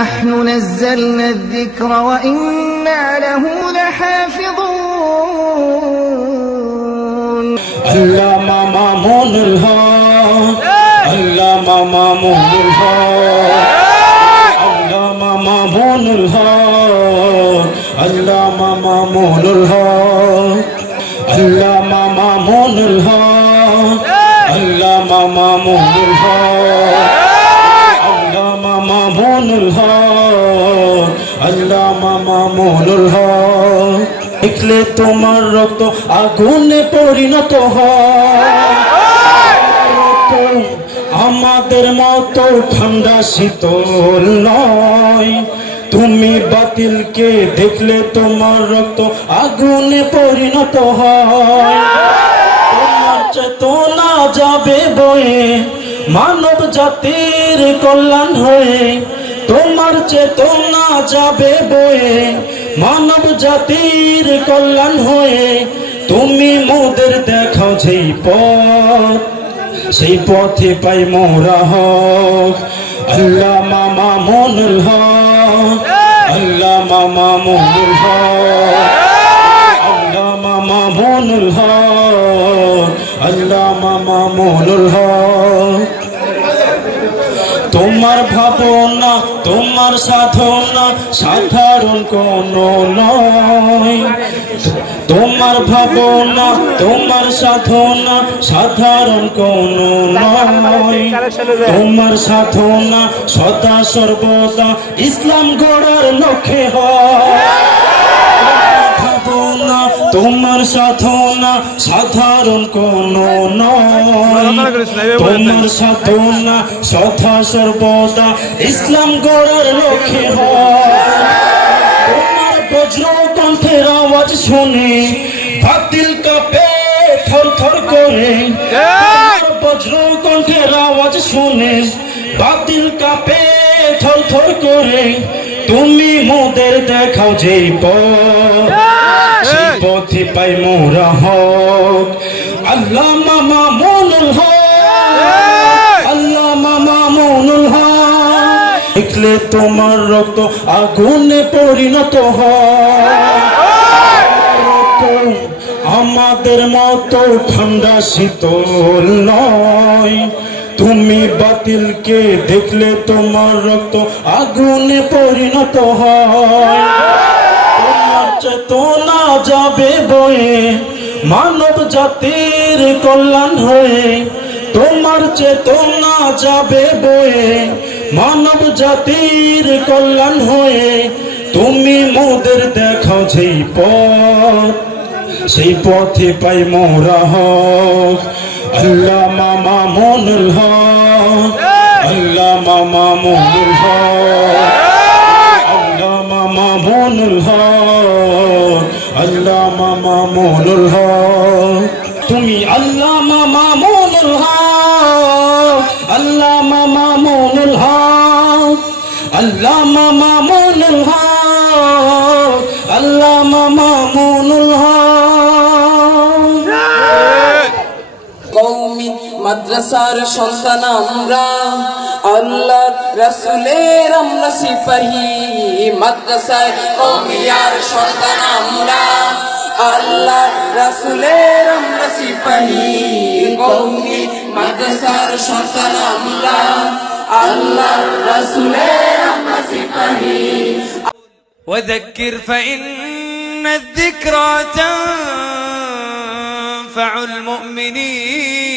نحن نزلنا الذكر وإنا له لحافظون. اللهم مامون الْهَا اللهم مامون الْهَا اللهم مامون الْهَا اللهم مامون الْهَا اللهم مامون الْهَا اللهم مامون الها আল্লাহ মামা হক। দেখলে তোমার রক্ত আগুনে পরিণত আমাদের মতো ঠান্ডা শীতল নয়। তুমি বাতিলকে দেখলে তোমার রক্ত আগুনে পরিণত হয়। চেতনা যাবে বয়ে মানব জাতির কল্যাণ হয়ে। তোমার চেতনা যাবে বয়ে, মানব জাতির কল্যাণ হয়ে। তুমি মোদের দেখাও যেই পথ, সেই পথে পাই মোরা হক। আল্লাহ মামা মনুল হক, আল্লাহ মামা মনুল হক। আল্লাহ মামা মনুল হক, আল্লাহ মামা মনুল হক তোমার ভাবনা তোমার সাধনা সাধারণ কোন নয়। তোমার ভাবনা, তোমার সাধনা সাধারণ কোন নয়। তোমার সাধনা সদা সর্বদা ইসলাম গড়ার লক্ষ্যে হয়। তোমার সাধনা সাধারণ কোন তোমার সাধনা সদা সর্বদা ইসলাম গড়ার লক্ষ্যে তোমার বজ্র কণ্ঠের আওয়াজ শুনে বাতিল কাপে থর থর করে। বজ্র কণ্ঠের আওয়াজ শুনে বাতিল কাপে থর থর করে। তুমি মোদের দেখাও যেই পথ। পথে পাই মোরা হক। আল্লাহ মামা মনুল হক। আল্লাহ মামা মনুল হক। দেখলে তোমার রক্ত আগুনে পরিণত হয়। আমাদের মতো ঠান্ডা শীতল নয়। তুমি বাতিলকে দেখলে তোমার রক্ত আগুনে পরিণত হয়। চেতনা যাবে বয়ে, মানব জাতির কল্যাণ হয়ে, তোমার চেতনা যাবে বয়ে, মানব জাতির কল্যাণ হয়ে, তুমি মোদের দেখাও যেই পথ, সেই পথে পাই মোরা হক। আল্লাহ মামা মনুল হক, আল্লাহ মামা মনুল হক। মামুনুল হক। আল্লামা মামুনুল হক। তুমি আল্লামা মামুনুল হক। আল্লামা মামুনুল হক। আল্লামা মাদ্রাসার সন্তান আমরা আল্লাহ রাসুলের আমরা সিপাহী মাদ্রাসায় কৌমিয়ার সন্তান আমরা আল্লাহ রাসুলের আমরা সিপাহী কৌমি মাদ্রাসার সন্তান আমরা আল্লাহ রাসুলের আমরা সিপাহী وذكر فإن الذكرى تنفع المؤمنين